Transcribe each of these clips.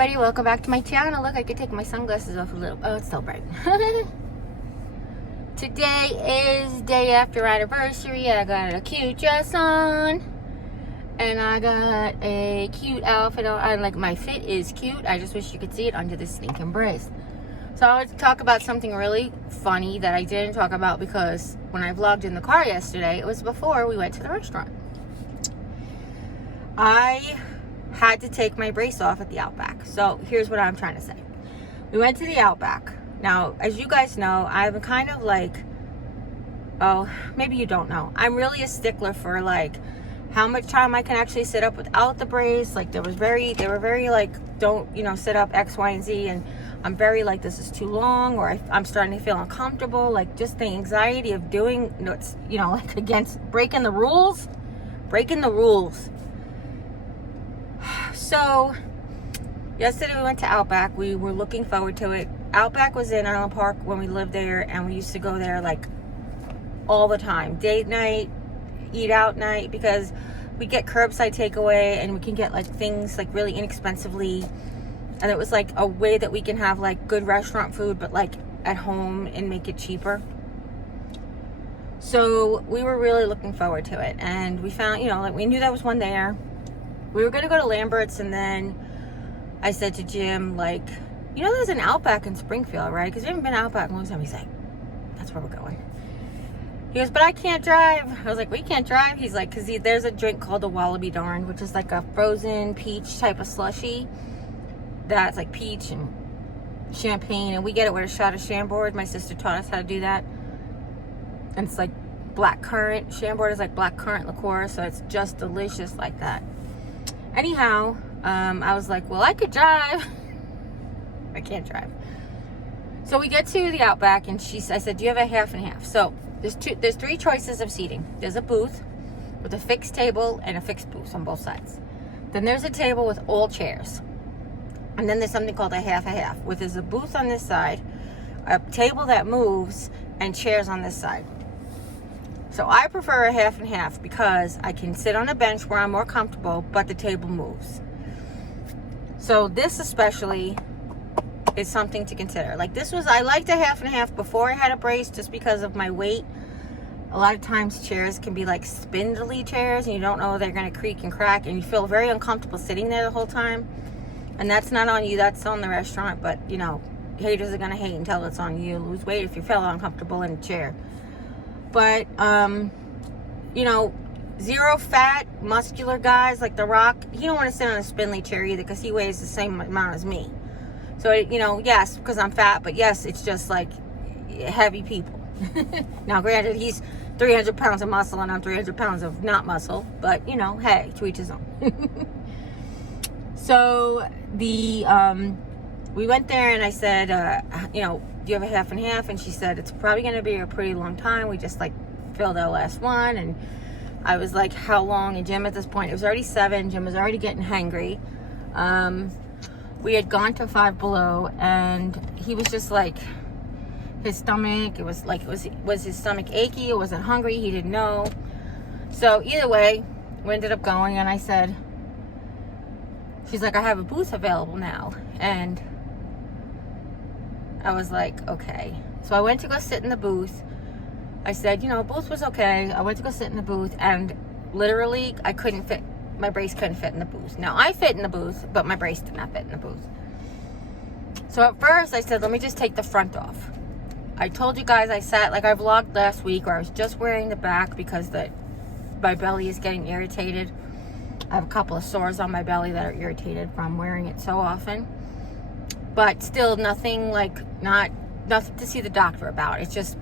everybody, welcome back to my channel. Look, I could take my sunglasses off a little. Oh, it's so bright. Today is day after anniversary. I got a cute dress on and I got a cute outfit on. I like my fit is cute. I just wish you could see it under this stinking brace. So I wanted to talk about something really funny that I didn't talk about because when I vlogged in the car yesterday, it was before we went to the restaurant. I had to take my brace off at the Outback. So here's what I'm trying to say. We went to the Outback. Now, as you guys know, I'm kind of like, oh, maybe you don't know. I'm really a stickler for like how much time I can actually sit up without the brace. Like they were very like, don't, sit up X, Y, and Z. And I'm very like, this is too long, or I'm starting to feel uncomfortable. Like just the anxiety of doing, it's, like against breaking the rules. So, yesterday we went to Outback. We were looking forward to it. Outback was in Island Park when we lived there, and we used to go there like all the time. Date night, eat out night, because we get curbside takeaway and we can get like things like really inexpensively. And it was like a way that we can have like good restaurant food, but like at home and make it cheaper. So we were really looking forward to it. And we found, like we knew there was one there. We were going to go to Lambert's, and then I said to Jim, like, there's an Outback in Springfield, right? Because we haven't been Outback in a long time. He's like, that's where we're going. He goes, but I can't drive. I was like, we can't drive? He's like, because there's a drink called the Wallaby Darn, which is like a frozen peach type of slushy. That's like peach and champagne, and we get it with a shot of Chambord. My sister taught us how to do that. And it's like black currant. Chambord is like black currant liqueur, so it's just delicious like that. Anyhow, I was like, well, I could drive. I can't drive. So we get to the Outback, and I said, do you have a half and half? So there's three choices of seating. There's a booth with a fixed table and a fixed booth on both sides. Then there's a table with all chairs. And then there's something called a half, which is a booth on this side, a table that moves, and chairs on this side. So I prefer a half and half because I can sit on a bench where I'm more comfortable, but the table moves. So this especially is something to consider. Like I liked a half and half before I had a brace just because of my weight. A lot of times chairs can be like spindly chairs and you don't know they're going to creak and crack and you feel very uncomfortable sitting there the whole time. And that's not on you, that's on the restaurant, but haters are going to hate until it's on you. Lose weight if you feel uncomfortable in a chair. But, zero fat, muscular guys like The Rock, he don't want to sit on a spindly chair either because he weighs the same amount as me. So, yes, because I'm fat, but yes, it's just like heavy people. Now, granted, he's 300 pounds of muscle and I'm 300 pounds of not muscle, but, hey, to each his own. So, we went there and I said, do you have a half and half? And she said, it's probably going to be a pretty long time. We just like filled our last one. And I was like, how long? And Jim at this point, it was already 7. Jim was already getting hangry. We had gone to Five Below and he was just like, his stomach, was his stomach achy? Or was it hungry? He didn't know. So either way, we ended up going and I said, she's like, I have a booth available now. And I was like, okay. So I went to go sit in the booth. I said, booth was okay. I went to go sit in the booth and literally I couldn't fit. My brace couldn't fit in the booth. Now I fit in the booth, but my brace did not fit in the booth. So at first I said, let me just take the front off. I told you guys I sat, like I vlogged last week where I was just wearing the back because my belly is getting irritated. I have a couple of sores on my belly that are irritated from wearing it so often. But still nothing to see the doctor about. It's just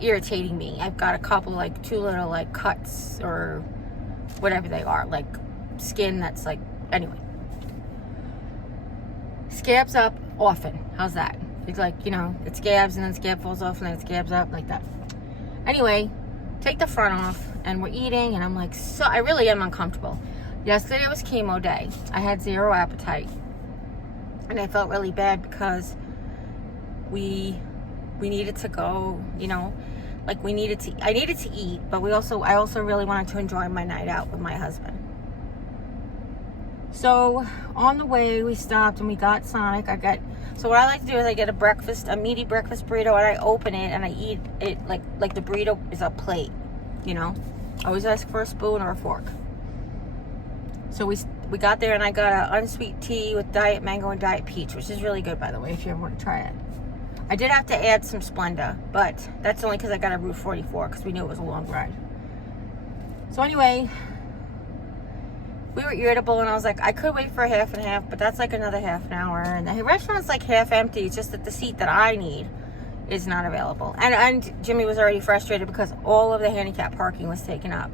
irritating me. I've got a couple like 2 little like cuts or whatever they are, like skin that's like, anyway. Scabs up often. How's that? It's like, it scabs and then scab falls off and then it scabs up like that. Anyway, take the front off and we're eating and I'm like, I really am uncomfortable. Yesterday was chemo day. I had zero appetite. And I felt really bad because we needed to go, like I needed to eat, but I also really wanted to enjoy my night out with my husband. So on the way, we stopped and we got Sonic. So what I like to do is I get a meaty breakfast burrito, and I open it and I eat it like the burrito is a plate, you know. I always ask for a spoon or a fork. So we got there and I got an unsweet tea with diet mango and diet peach, which is really good, by the way, if you ever want to try it. I did have to add some Splenda, but that's only because I got a Route 44 because we knew it was a long ride. So anyway, we were irritable and I was like, I could wait for a half and half, but that's like another half an hour. And the restaurant's like half empty. It's just that the seat that I need is not available. And Jimmy was already frustrated because all of the handicap parking was taken up.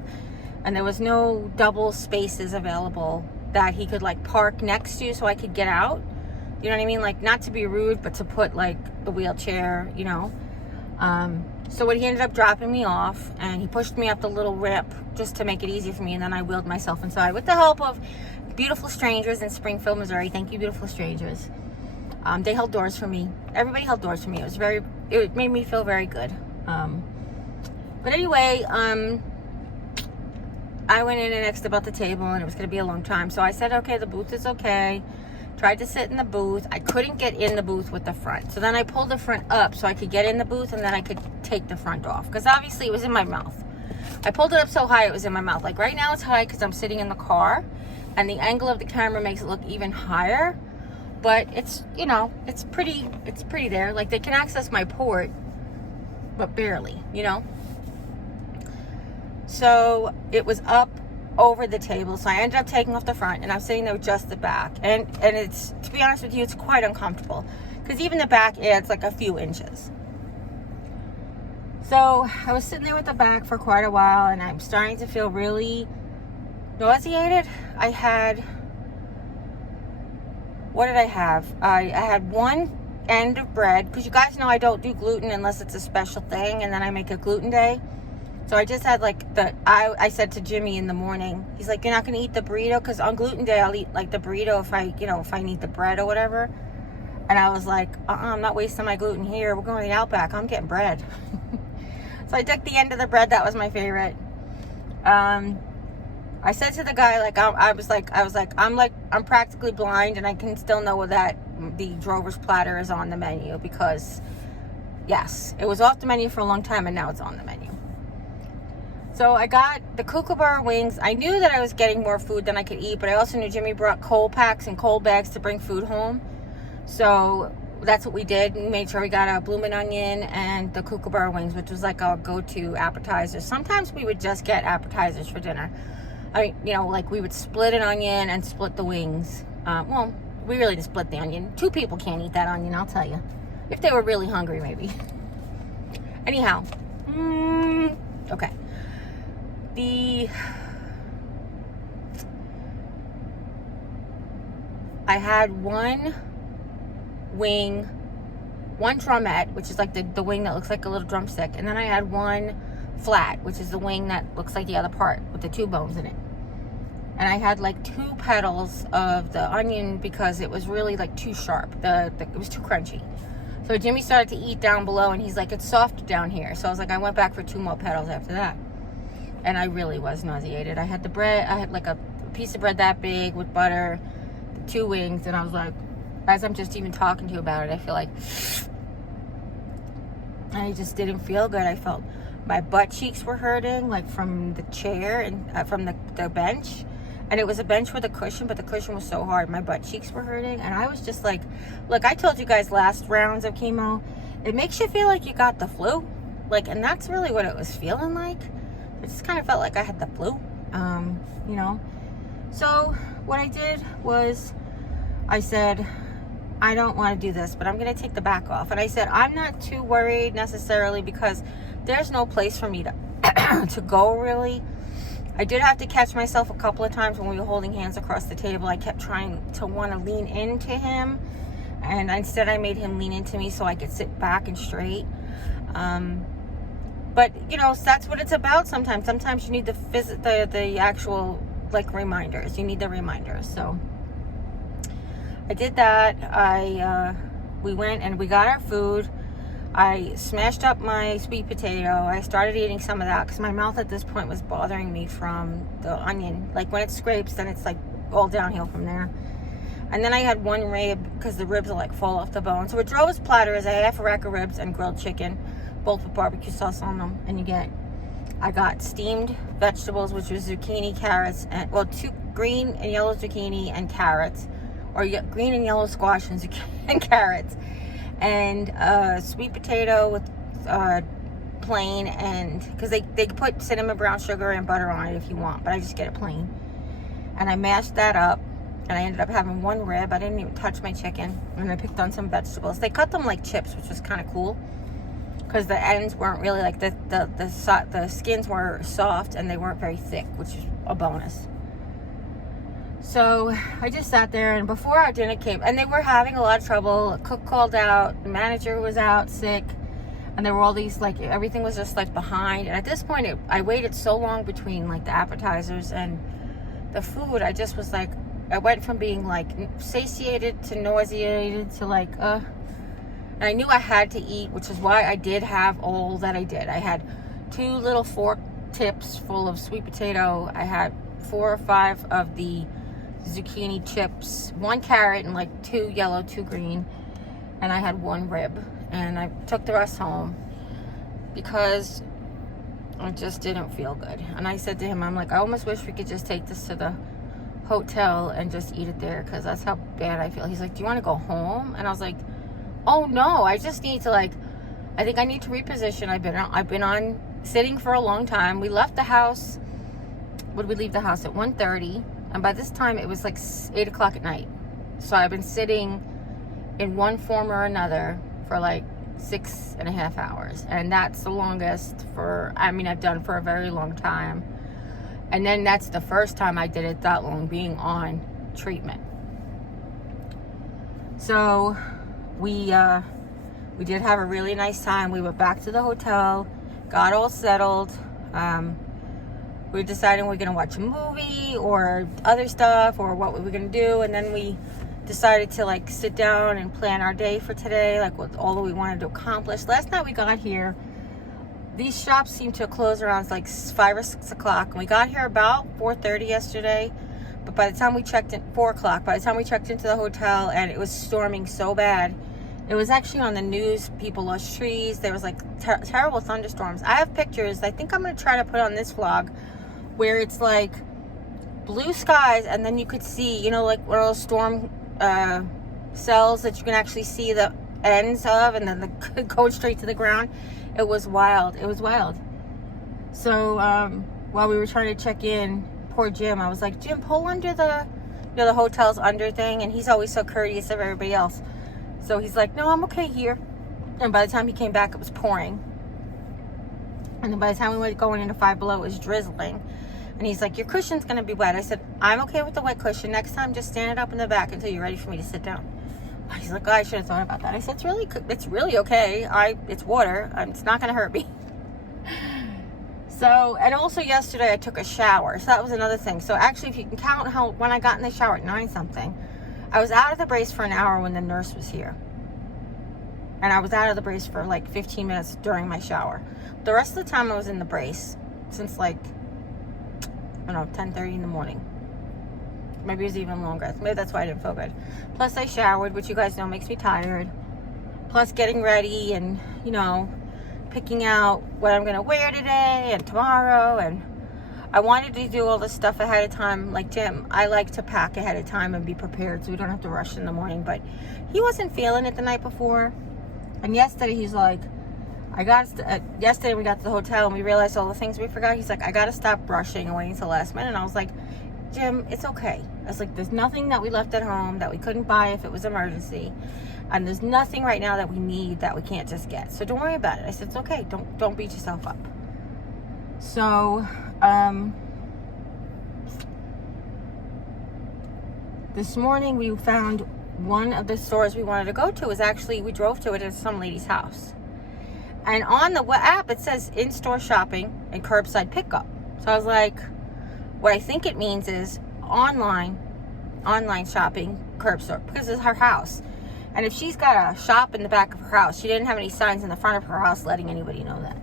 And there was no double spaces available that he could like park next to so I could get out. You know what I mean? Like, not to be rude, but to put like the wheelchair, you know. So what he ended up dropping me off, and he pushed me up the little ramp just to make it easy for me, and then I wheeled myself inside with the help of beautiful strangers in Springfield, Missouri. Thank you, beautiful strangers. They held doors for me. Everybody held doors for me. It made me feel very good. But anyway, I went in and asked about the table, and it was going to be a long time. So I said, okay, the booth is okay. Tried to sit in the booth. I couldn't get in the booth with the front. So then I pulled the front up so I could get in the booth, and then I could take the front off. Because obviously it was in my mouth. I pulled it up so high it was in my mouth. Like right now it's high because I'm sitting in the car. And the angle of the camera makes it look even higher. But it's, you know, it's pretty there. Like they can access my port, but barely, you know. So it was up over the table, so I ended up taking off the front, and I'm sitting there with just the back, and it's, to be honest with you, it's quite uncomfortable because even the back adds like a few inches. So I was sitting there with the back for quite a while, and I'm starting to feel really nauseated. What did I have? I had one end of bread, because you guys know I don't do gluten unless it's a special thing, and then I make a gluten day. So I just had like I said to Jimmy in the morning, he's like, you're not going to eat the burrito? Because on gluten day, I'll eat like the burrito if I need the bread or whatever. And I was like, I'm not wasting my gluten here. We're going to the Outback. I'm getting bread. So I took the end of the bread. That was my favorite. I said to the guy, like, I'm practically blind, and I can still know that the Drover's platter is on the menu because, yes, it was off the menu for a long time, and now it's on the menu. So I got the kookaburra wings. I knew that I was getting more food than I could eat, but I also knew Jimmy brought coal packs and coal bags to bring food home. So that's what we did. We made sure we got a bloomin' onion and the kookaburra wings, which was like our go-to appetizer. Sometimes we would just get appetizers for dinner. I mean, you know, like we would split an onion and split the wings. Well, we really just split the onion. 2 people can't eat that onion, I'll tell you. If they were really hungry, maybe. Anyhow. Okay. I had one wing, one drumette, which is like the wing that looks like a little drumstick, and then I had one flat, which is the wing that looks like the other part with the 2 bones in it. And I had like 2 petals of the onion because it was really like too sharp. It was too crunchy. So Jimmy started to eat down below, and he's like, it's soft down here. So I was like, I went back for 2 more petals after that. And I really was nauseated. I had the bread, I had like a piece of bread that big with butter, the 2 wings, and I was like, as I'm just even talking to you about it, I feel like, I just didn't feel good. I felt my butt cheeks were hurting, like from the chair and from the bench. And it was a bench with a cushion, but the cushion was so hard, my butt cheeks were hurting. And I was just like, look, I told you guys last rounds of chemo, it makes you feel like you got the flu. Like, and that's really what it was feeling like. It just kind of felt like I had the flu, you know. So what I did was I said, I don't want to do this, but I'm going to take the back off. And I said, I'm not too worried necessarily because there's no place for me to go really. I did have to catch myself a couple of times when we were holding hands across the table. I kept trying to want to lean into him, and instead I made him lean into me so I could sit back and straight. But, you know, that's what it's about sometimes. Sometimes you need the actual, like, reminders. You need the reminders. So I did that. We went and we got our food. I smashed up my sweet potato. I started eating some of that because my mouth at this point was bothering me from the onion. Like, when it scrapes, then it's, like, all downhill from there. And then I had one rib, because the ribs are like fall off the bone. So what drove his platter is a half a rack of ribs and grilled chicken, both with barbecue sauce on them. And I got steamed vegetables, which was zucchini, carrots, and, well, 2 green and yellow zucchini and carrots, or green and yellow squash and zucchini and carrots, and sweet potato with plain, and because they put cinnamon brown sugar and butter on it if you want, but I just get it plain. And I mashed that up, and I ended up having one rib. I didn't even touch my chicken, and I picked on some vegetables. They cut them like chips, which was kind of cool, because the ends weren't really like the skins were soft and they weren't very thick, which is a bonus. So I just sat there, and before our dinner came, and they were having a lot of trouble. A cook called out, the manager was out sick, and there were all these, like, everything was just like behind. And at this point, I waited so long between like the appetizers and the food. I just was like, I went from being like satiated to nauseated to like, and I knew I had to eat, which is why I did have all that I did. I had 2 little fork tips full of sweet potato. I had 4 or 5 of the zucchini chips, 1 carrot, and like 2 yellow, 2 green. And I had 1 rib. And I took the rest home because I just didn't feel good. And I said to him, I'm like, I almost wish we could just take this to the hotel and just eat it there, because that's how bad I feel. He's like, do you want to go home? And I was like, oh no, I just need to, like, I think I need to reposition. I've been on sitting for a long time. We left the house. Would we leave the house at 1:30? And by this time it was like 8 o'clock at night. So I've been sitting in one form or another for like 6.5 hours, and that's the longest I've done for a very long time. And then that's the first time I did it that long, being on treatment. So we did have a really nice time. We went back to the hotel, got all settled. We were deciding we're gonna watch a movie or other stuff, or what we were gonna do, and then we decided to like sit down and plan our day for today, like what all that we wanted to accomplish. Last night we got here, these shops seemed to close around like 5 or 6 o'clock, and we got here about 4:30 yesterday. But by the time we checked in, 4 o'clock, by the time we checked into the hotel, and it was storming so bad, it was actually on the news, people lost trees, there was like terrible thunderstorms. I have pictures, I think I'm going to try to put on this vlog, where it's like blue skies, and then you could see, like one of those storm cells that you can actually see the ends of, and then go straight to the ground. It was wild. So while we were trying to check in, poor Jim, I was like, Jim, pull under the hotel's under thing, and he's always so courteous of everybody else. So he's like, no, I'm okay here. And by the time he came back, it was pouring. And then by the time we went going into 5 Below, it was drizzling. And he's like, your cushion's going to be wet. I said, I'm okay with the wet cushion. Next time, just stand it up in the back until you're ready for me to sit down. He's like, oh, I should have thought about that. I said, it's really okay. It's water. It's not going to hurt me. So, and also yesterday I took a shower. So that was another thing. So actually, if you can count when I got in the shower at 9 something, I was out of the brace for an hour when the nurse was here. And I was out of the brace for like 15 minutes during my shower. The rest of the time I was in the brace since like, 10:30 in the morning. Maybe it was even longer. Maybe that's why I didn't feel good. Plus I showered, which you guys know makes me tired. Plus getting ready and, picking out what I'm going to wear today and tomorrow. And I wanted to do all this stuff ahead of time. Like Jim, I like to pack ahead of time and be prepared so we don't have to rush in the morning. But he wasn't feeling it the night before. And yesterday he's like, yesterday we got to the hotel and we realized all the things we forgot. He's like, I got to stop rushing and waiting till the last minute. And I was like, Jim, it's okay. I was like, there's nothing that we left at home that we couldn't buy if it was emergency. And there's nothing right now that we need that we can't just get. So don't worry about it. I said, it's okay. Don't beat yourself up. So, this morning we found one of the stores we wanted to go to we drove to it at some lady's house. And on the app, it says in-store shopping and curbside pickup. So I was like, what I think it means is online shopping, curbside, because it's her house. And if she's got a shop in the back of her house, she didn't have any signs in the front of her house letting anybody know that.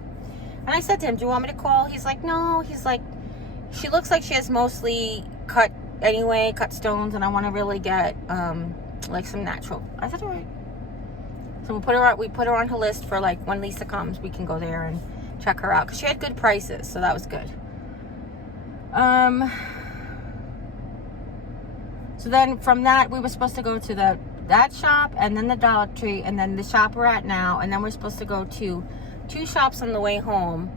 And I said to him, do you want me to call? He's like, no. He's like, she looks like she has mostly cut anyway, cut stones, and I want to really get like some natural. I said, all right. So we put her on her list for like when Lisa comes, we can go there and check her out, because she had good prices, so that was good. So then from that, we were supposed to go to that shop, and then the Dollar Tree, and then the shop we're at now, and then we're supposed to go to 2 shops on the way home.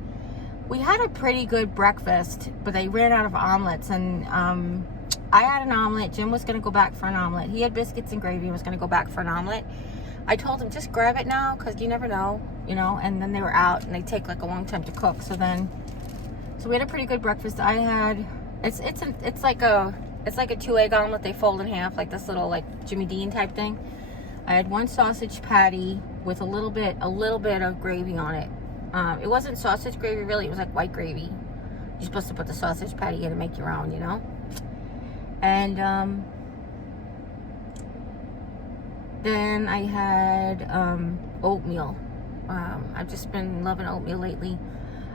We had a pretty good breakfast, but they ran out of omelets, and I had an omelet. Jim was going to go back for an omelet. He had biscuits and gravy and was going to go back for an omelet. I told him, just grab it now, because you never know, you know, and then they were out, and they take like a long time to cook. So we had a pretty good breakfast. I had, it's like a 2-egg omelet they fold in half, like this little like Jimmy Dean type thing. I had 1 sausage patty with a little bit of gravy on it. It wasn't sausage gravy really, it was like white gravy. You're supposed to put the sausage patty in and make your own, you know? And then I had oatmeal. I've just been loving oatmeal lately.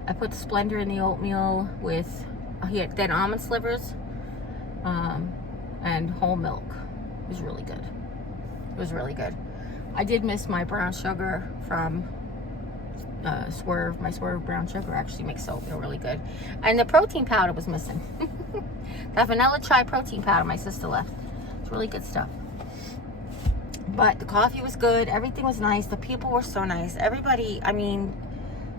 I put the Splendor in the oatmeal with then almond slivers and whole milk. It was really good. It was really good. I did miss my brown sugar from Swerve. My Swerve brown sugar actually makes oatmeal really good. And the protein powder was missing. That vanilla chai protein powder my sister left. It's really good stuff. But the coffee was good. Everything was nice. The people were so nice. Everybody, I mean,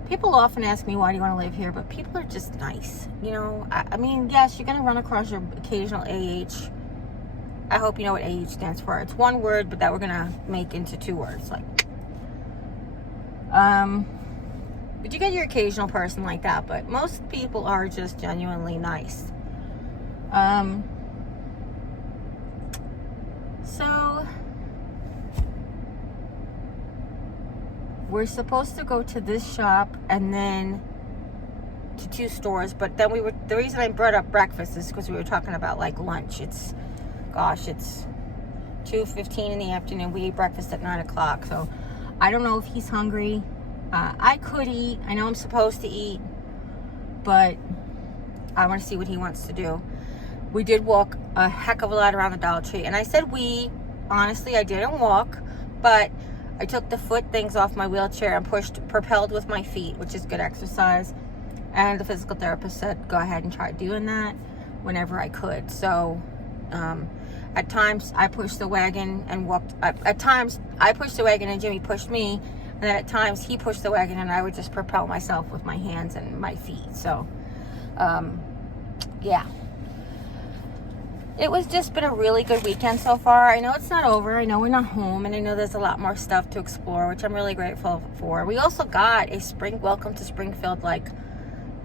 people often ask me, why do you want to live here? But people are just nice. You know, I mean, yes, you're going to run across your occasional AH. I hope you know what AH stands for. It's one word, but that we're going to make into 2 words. Like, but you get your occasional person like that. But most people are just genuinely nice. So we're supposed to go to this shop and then to 2 stores, but then the reason I brought up breakfast is because we were talking about like lunch. It's 2:15 in the afternoon. We ate breakfast at 9 o'clock, so I don't know if he's hungry. I could eat. I know I'm supposed to eat, but I want to see what he wants to do. We did walk a heck of a lot around the Dollar Tree, and I said honestly, I didn't walk, but I took the foot things off my wheelchair and propelled with my feet, which is good exercise. And the physical therapist said, go ahead and try doing that whenever I could. So, at times I pushed the wagon and walked. At times I pushed the wagon and Jimmy pushed me. And then at times he pushed the wagon and I would just propel myself with my hands and my feet. So, yeah. It was just been a really good weekend so far. I know it's not over. I know we're not home. And I know there's a lot more stuff to explore, which I'm really grateful for. We also got a Welcome to Springfield, like,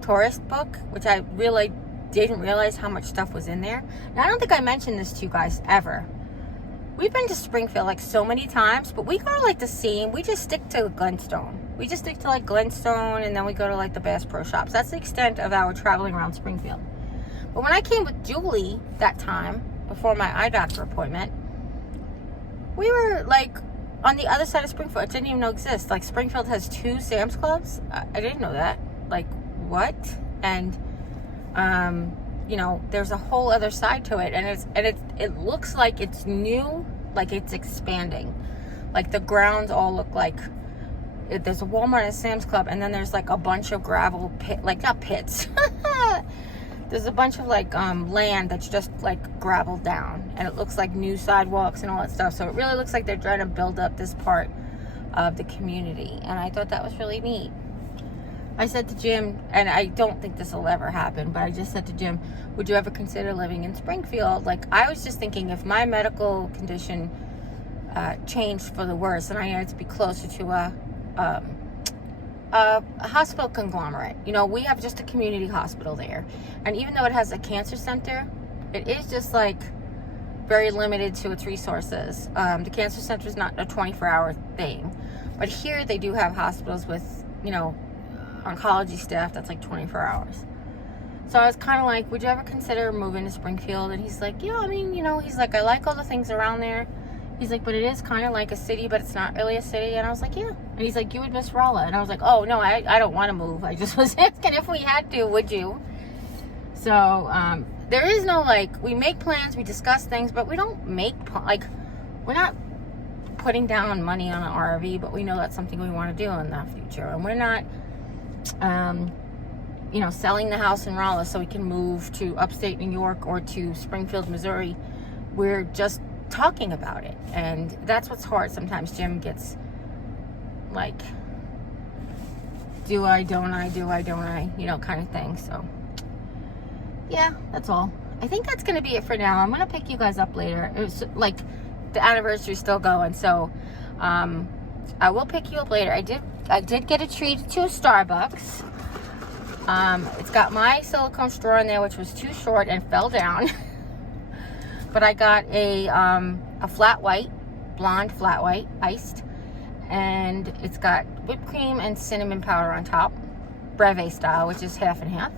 tourist book, which I really didn't realize how much stuff was in there. Now, I don't think I mentioned this to you guys ever. We've been to Springfield like so many times, but we go to like the same. We just stick to Glenstone. We just stick to like Glenstone, and then we go to like the Bass Pro Shops. That's the extent of our traveling around Springfield. But when I came with Julie that time, before my eye doctor appointment, we were like on the other side of Springfield. It didn't even know exists. Like, Springfield has 2 Sam's Clubs. I didn't know that. Like, what? And you know, there's a whole other side to it, and it looks like it's new, like it's expanding. Like, the grounds all look like there's a Walmart and a Sam's Club, and then there's like a bunch of gravel not pits. There's a bunch of like land that's just like gravel down, and it looks like new sidewalks and all that stuff. So it really looks like they're trying to build up this part of the community, and I thought that was really neat. I said to Jim, and I don't think this will ever happen, but I just said to Jim, would you ever consider living in Springfield? Like, I was just thinking, if my medical condition changed for the worse, and I needed to be closer to a hospital conglomerate. You know, we have just a community hospital there, and even though it has a cancer center, it is just like very limited to its resources. The cancer center is not a 24-hour thing, but here they do have hospitals with, you know, oncology staff that's like 24 hours. So I was kind of like, would you ever consider moving to Springfield? And he's like, yeah, I mean, you know, he's like, I like all the things around there. He's like, but it is kind of like a city, but it's not really a city. And I was like, yeah. And he's like, you would miss Rolla. And I was like, oh, no, I don't want to move. I just was asking if we had to, would you? So, there is no, like, we make plans, we discuss things, but we don't make, like, we're not putting down money on an RV, but we know that's something we want to do in the future. And we're not, you know, selling the house in Rolla so we can move to upstate New York or to Springfield, Missouri. We're just talking about it. And that's what's hard. Sometimes Jim gets like, do I, don't I, you know, kind of thing. So, yeah, that's all. I think that's going to be it for now. I'm going to pick you guys up later. It was like, the anniversary's still going, so I will pick you up later. I did get a treat to a Starbucks. It's got my silicone straw in there, which was too short and fell down. But I got a flat white, blonde flat white, iced, and it's got whipped cream and cinnamon powder on top, breve style, which is half and half.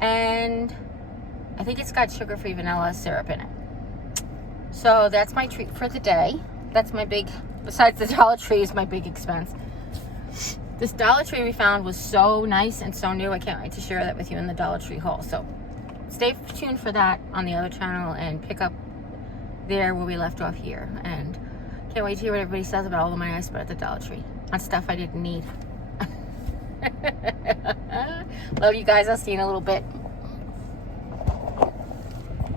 And I think it's got sugar-free vanilla syrup in it. So that's my treat for the day. That's my big, besides the Dollar Tree, is my big expense. This Dollar Tree we found was so nice and so new. I can't wait to share that with you in the Dollar Tree haul. So stay tuned for that on the other channel and pick up there where we left off here. And can't wait to hear what everybody says about all the money I spent at the Dollar Tree on stuff I didn't need. Love you guys. I'll see you in a little bit.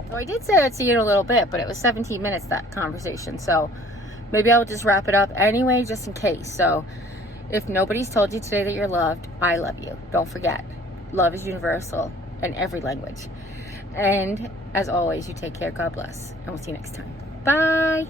Well, I did say I'd see you in a little bit, but it was 17 minutes, that conversation. So maybe I'll just wrap it up anyway, just in case. So if nobody's told you today that you're loved, I love you. Don't forget, love is universal in every language. And as always, you take care. God bless. And we'll see you next time. Bye.